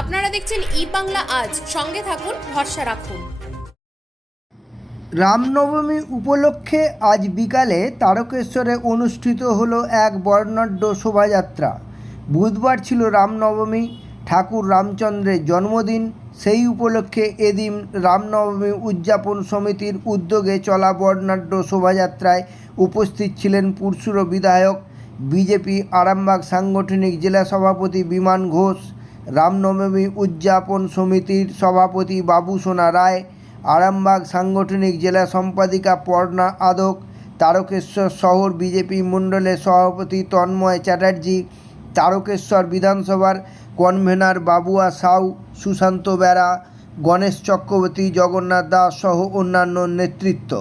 আপনারা দেখছেন ই বাংলা আজ। সঙ্গে থাকুন, ভরসা রাখুন। রামনবমী উপলক্ষে আজ বিকালে তারকেশ্বরে অনুষ্ঠিত হলো এক বর্ণাঢ্য শোভাযাত্রা। বুধবার ছিল রামনবমী, ঠাকুর রামচন্দ্রের জন্মদিন। সেই উপলক্ষে এদিন রামনবমী উদযাপন সমিতির উদ্যোগে চলা বর্ণাঢ্য শোভাযাত্রায় উপস্থিত ছিলেন পুরসুর বিধায়ক, বিজেপি আরামবাগ সাংগঠনিক জেলা সভাপতি বিমান ঘোষ রামনবমী উদযাপন সমিতির সভাপতি বাবু সোনা রায়, আরামবাগ সাংগঠনিক জেলা সম্পাদিকা পর্ণা আদক, তারকেশ্বর শহর বিজেপি মণ্ডলের সভাপতি তন্ময় চ্যাটার্জি, তারকেশ্বর বিধানসভার কনভেনার বাবুয়া সাউ, সুশান্ত বেড়া গণেশ চক্রবর্তী জগন্নাথ দাস সহ অন্যান্য নেতৃত্ব।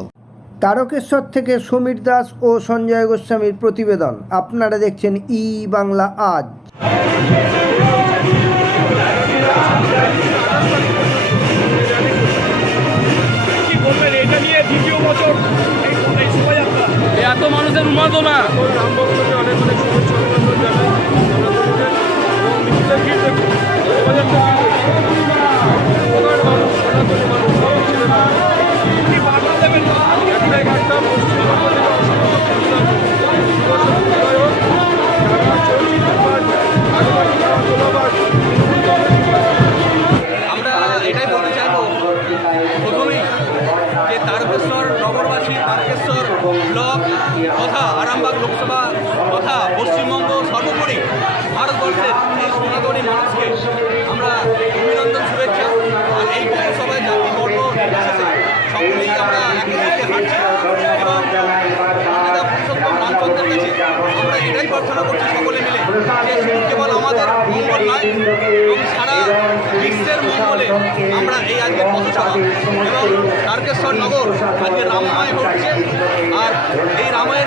তারকেশ্বর থেকে সমীর দাস ও সঞ্জয় গোস্বামীর প্রতিবেদন আপনারা দেখছেন ই বাংলা আজ। উন্মাদনা। অনেক অনেক শুভেচ্ছা অভিনন্দন জানাই মিছিলের ভিড় দেখুন শোভাযাত্রা ব্লক তথা আরামবাগ লোকসভা তথা পশ্চিমবঙ্গ সর্বোপরি ভারতবর্ষের এই সনাতনী মানুষকে আমরা অভিনন্দন, শুভেচ্ছা। আর এই পৌরসভায় জাতি নির্বিশেষে সকলেই আমরা একই সাথে হাঁটছি এবং পুরুষোত্তম রামচন্দ্রের কাছে আমরা এটাই প্রার্থনা করছি সকলে মিলে যে কেবল আমাদের মঙ্গল নয় মঙ্গলে আমরা এই আজকে পথসভা এবং তারকেশ্বর নগর আজকে রামায় হচ্ছে। আর এই রামের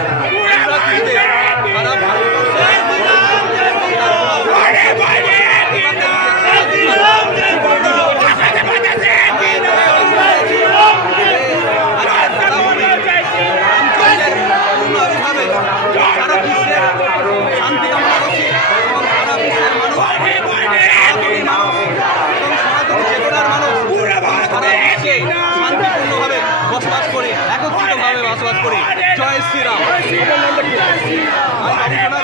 ஜெய் ஸ்ரீராம் ஜெய் ஸ்ரீராம்